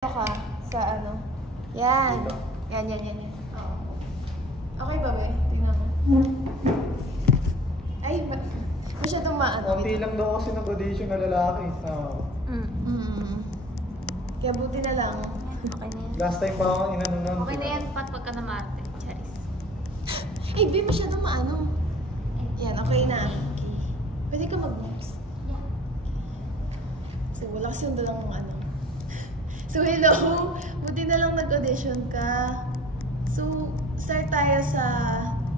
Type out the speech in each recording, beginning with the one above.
ka sa ano? Yan. Yan. Oo. Okay ba, be? Tingnan mo. Ay, masyadong maano. Konti lang daw kasi nag-audition na lalaki. Kaya buti na lang. Okay na yan. Last time pa ako inano nun. Okay na yan, pat pagka na Marte. Charis. Ay, be, masyadong maano. Yan, okay na. Okay. Pwede ka mag-moves. Yeah. So, wala kasi yung dalang ano. So, hello! Buti na lang nag-audition ka. So, start tayo sa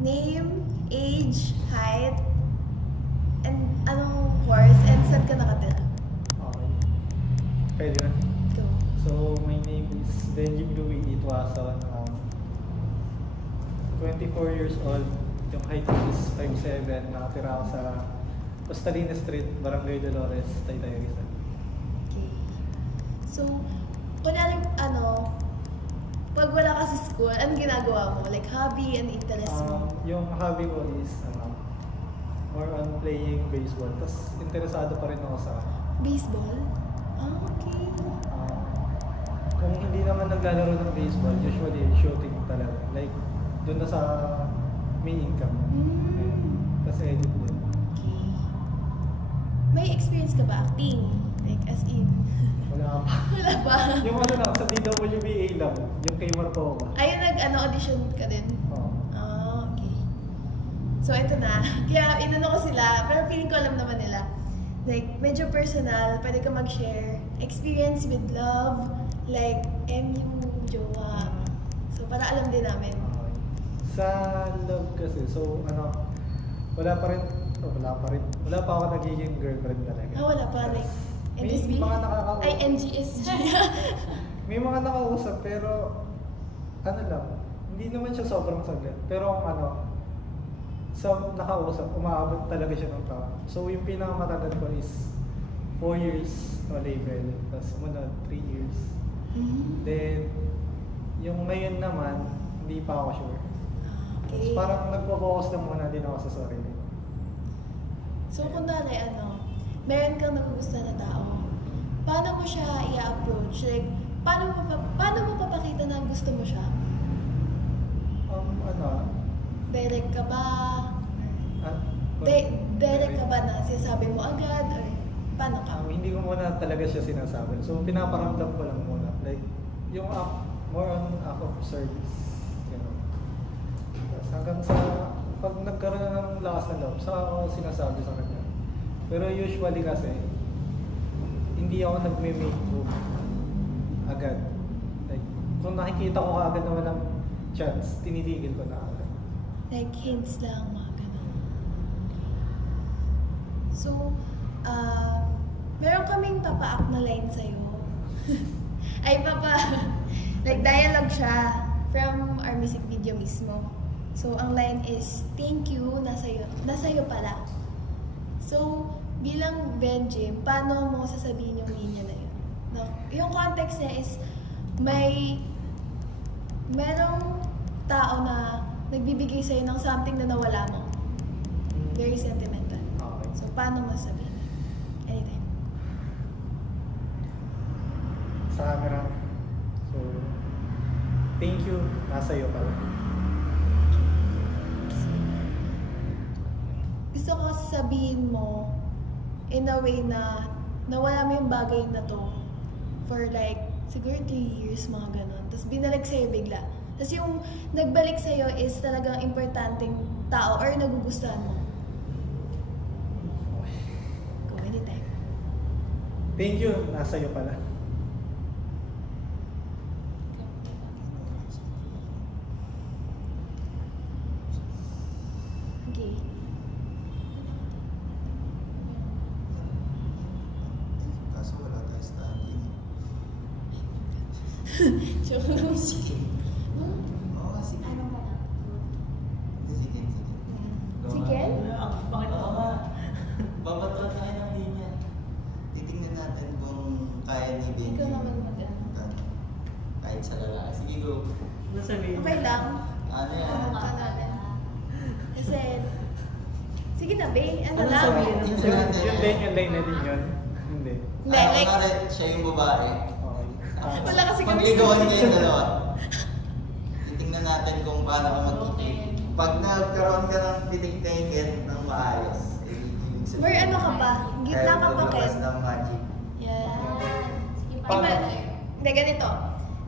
name, age, height, and anong course, and saan ka nakatira? Okay. Pwede na. Go. So, my name is Benji Louis Itwason. 24 years old. Yung height ko is 5'7". Nakatira ako sa Costalina Street, Barangay Dolores, Taytay Rizal. Okay. So, kunyari, pag wala ka sa school, anong ginagawa mo? Like, hobby and interest mo? Yung hobby ko is more on playing baseball. Tapos interesado pa rin ako sa Baseball? Ah, okay. kung hindi naman naglalaro ng baseball, usually shooting talaga. Like, doon na sa main income. Tapos edit din. Okay. May experience ka ba acting? Like, as in? Wala pa. Wala ba? Yung lang, sa DWBA lang. Yung kay Martoma. Ayun, audition ka din? Oo. Ah, okay. So, ito na. Kaya, inano ko sila, pero feeling ko alam naman nila. Like, medyo personal, pwede ka mag-share. Experience with love, like, MU, jowa. So, para alam din namin. Okay. Sa love kasi, so, wala pa ako nagiging girlfriend talaga. Ah, wala pa, like, May NSB? mga nakakausap. Ay, NGSG. May mga nakausap, pero, lang, hindi naman siya sobrang saglit. Pero, sa nakausap, umaabot talaga siya ng taon. So, yung pinakamatagal ko is 4 years no label. Tapos, 3 years. Then, yung ngayon naman, hindi pa ako sure. Okay. Parang nagpo-focus lang muna din ako sa sarili. So, kunwari, meron kang nagugustuhan na tao, paano mo siya i-approach? Like, paano mo papakita na gusto mo siya? Direct ka ba? Direct ka ba na sinasabi mo agad? Or paano ka? Hindi ko muna talaga siya sinasabi. So, pinaparamdam ko lang muna. Like, yung more on act of service. Tapos hanggang sa, pag nagkaroon ng lakas na loob, saka ako sinasabi sa kanya. Pero usually kasi, hindi ako nagme-make move agad. Like, kung nakikita ko agad na walang chance, tinitigil ko na agad. Like, hints lang, mga ganun. So, meron kaming papa-act na line sa'yo. Ay, like, dialogue siya from our music video mismo. So, ang line is, thank you, nasa'yo pala. So, bilang Benji, paano mo sasabihin yung linya na yun? No? Yung context niya is, merong tao na nagbibigay sa'yo ng something na nawala mo. Very sentimental. Okay. So, paano mo sabihin? Anytime. Sa camera. So, thank you, nasa iyo pala. Gusto ko sabihin mo in a way na nawala mo yung bagay na to for like, siguro 3 years, mga ganon. Tapos binalik sa'yo bigla. Tapos yung nagbalik sa'yo is talagang importanteng tao or nagugustuhan mo. Go anytime. Thank you, nasa iyo pala. Okay. Kaso wala tayo standing. Joke lang siya. Oo kasi. Ano ba na? Sige. Sige? Bakit ako ba? Babatuan tayo ng linya. Titingnan natin kung kaya ni Benji. Ikaw naman mag-ano. Kahit sa lalaki. Sige, go. Ano sabihin? Okay lang. Ano yan? Ano ka natin? Kasi, sige na, babe. Ano Ano lang? sabihin? Yun Yun din, yung line na din yun. Hindi. Hindi, like, Kunwari, siya yung babae. Okay. Wala kasi kami Magligawan kayong dalawa. Titingnan natin kung paano ka mag-click. Pag nagkaroon ka ng pinig-tingin ng maayos, Mer, ano ka pa? Gitna ka pa, Ken. ng magic. Yeah. Paano? Hindi, ganito.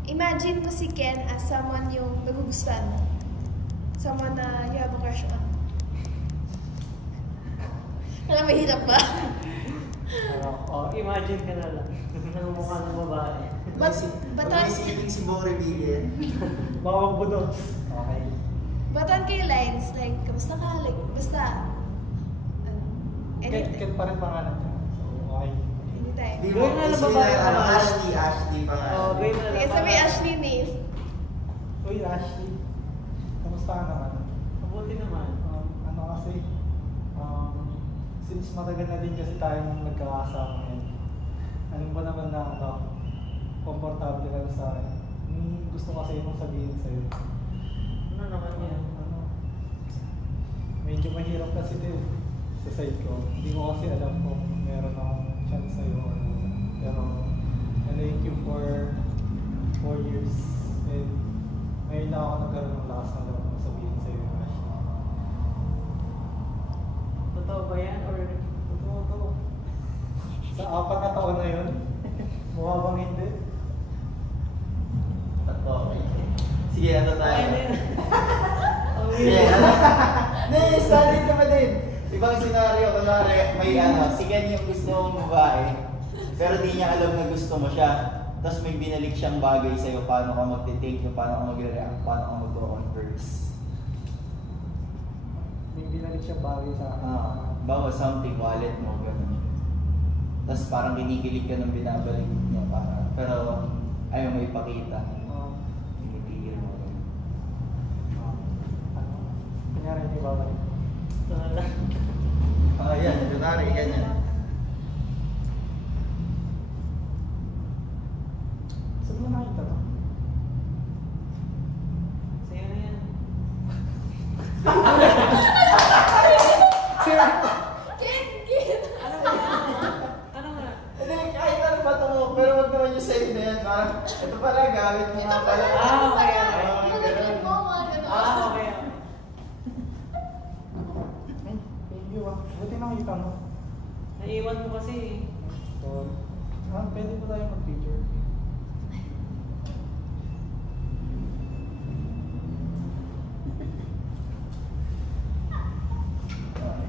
Imagine mo si Ken as someone yung nagugustuhan mo. Someone na you have a crush on. Alam, mahirap ba? Imagine ka na lang. Mukha ng babae. Batuan, Isipin si Bong Revilla. Bawang bunot. Okay. batuan kayo lines, like, kamusta ka? Like, basta. Ken pa rin pangalan niya. So, okay. Anytime. Di Gawin mo, na lang isipin babae. na, Ashley pa nga. Gawin na lang. Sige, sabi Ashley name. Uy, Ashley. Kamusta ka naman? Mabuti naman. Ano kasi, since matagal na din kasi tayong nagkakasama ngayon, ano ba naman na komportable ka sa akin? Gusto kasi mong sabihin sa'yo. Ano naman yan? Medyo mahirap kasi din sa side ko. Hindi ko kasi alam kung meron akong chance sa'yo or wala. Pero, thank you for 4 years. And ngayon na ako nagkaroon ng lakas na loob na sabihin sa'yo, Ashley. Totoo ba yan? Or Totoo. Sa 4 na taon na yun, mukha bang hindi? Okay. Sige, ano tayo? Sige, Hindi, standard naman din. Ibang senaryo, kunwari, may si Ken yung gusto mong babae, pero di niya alam na gusto mo siya. Tapos may binalik siyang bagay sa'yo, paano ka magte-take nyo, paano ka magre-react, paano ka mag-converse. May binalik siyang bagay sa akin. Bawa something, wallet mo, gano'n. Tapos parang kinikilig ka ng binabalik niya, pero ayaw mo ipakita. Pinitigil mo. Kunyari hindi babalik. ito na lang. Yan, kunwari, ganyan. Saan mo nakita to? Sa'yo na yan. Ken, Ken! Ano nga? Hindi, kahit ano ba ito mo, pero wag naman yung sa'yo na yan. Parang, ito pala, gamit mo nga pala. Okay. Nalagyan mo, mga ganun. Okay. Thank you Buti nakita mo. Naiwan mo kasi eh. So, pwede po tayo mag-picture.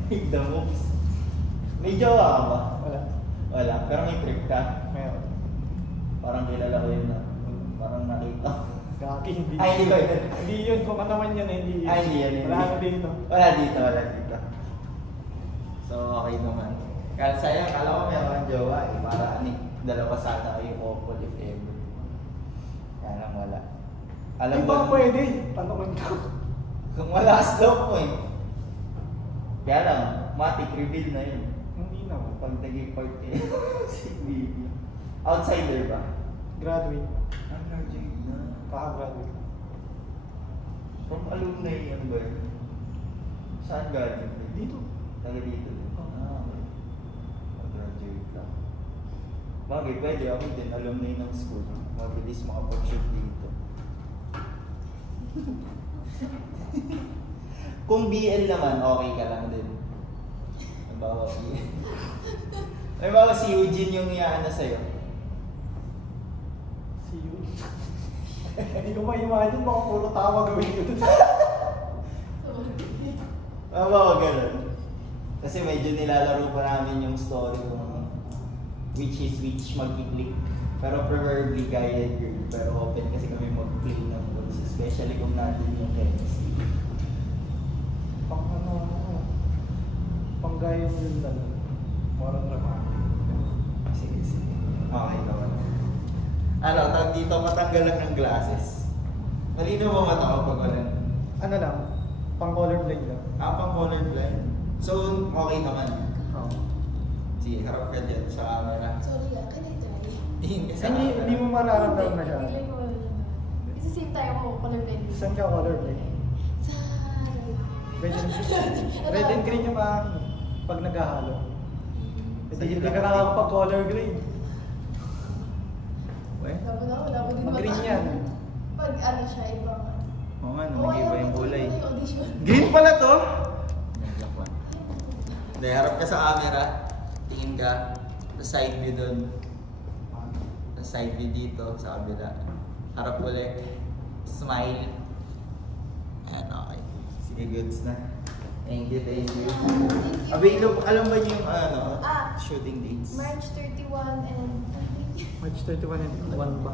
The moves. May jowa ka ba? Wala. Wala, pero may trip ka. Meron. Parang kilala ko yun na. Parang nakita. Gagi, hindi. Ay, hindi ba yun? Hindi yun. Kung ano man yan, hindi yun. Ay, hindi yan. Wala na dito. Wala dito. So, okay naman. Kaya sayang, kala ko meron kang jowa eh. Para dalawa sana kayo couple if ever. Kaya lang wala. Alam Ay, mo, baka pwede. Tanungin ko. kung wala slope mo eh. Kaya lang, matic reveal na yun. Hindi naman. Pag naging part eh. Si Bibi. Outsider ba? Graduate. Graduate na. Kaka-graduate. From alumni yan ba yun? Saan galing? Dito. Taga dito din. Okay. Graduate lang. Bagay, pwede ako din alumni ng school. Mabilis makapag-shoot dito. Kung BL naman, okay ka lang din. Halimbawa, BL. Halimbawa, si Eugene yung iyaana sa'yo. See you. Hindi ko ma-imagine. Baka puro tawa gawin ko dito. Halimbawa, ganun. Kasi medyo nilalaro pa namin yung story kung which is which mag-click. Pero preferably guided girl. Pero open kasi kami mag-play ng roles. Especially kung natin yung chemistry. Pang pang-gaya mo yun talaga. Moral dramatic. Sige. Okay naman. Ano, tawag dito, matanggal lang ng glasses. Malino ba mata ko pag wala? Ano lang? Pang-colorblind lang. Pang colorblind. So, okay naman. Oo. Sige, harap ka dyan sa camera. Sorry can I try? Tingin ka sa Hindi camera. mo mararamdaman na siya. Kasi same tayo ko, colorblind. Saan ka colorblind? Sa... Red and green. Red and green yung pag naghahalo. Hindi ka nakakapag-color grade. Weh? Wala ko din Mag-green yan. Pag ano siya, ibang Oo nga, no, nag-iba yung kulay. audition. Green pala to? Hindi, harap ka sa camera. Tingin ka. Sa side view dun. Sa side view dito, sa kabila. Harap ulit. Smile. Ayan, okay. Sige, goods na. Thank you, thank you. Available, alam ba niyo yung shooting dates? March 31 and March 31 and 1 ba?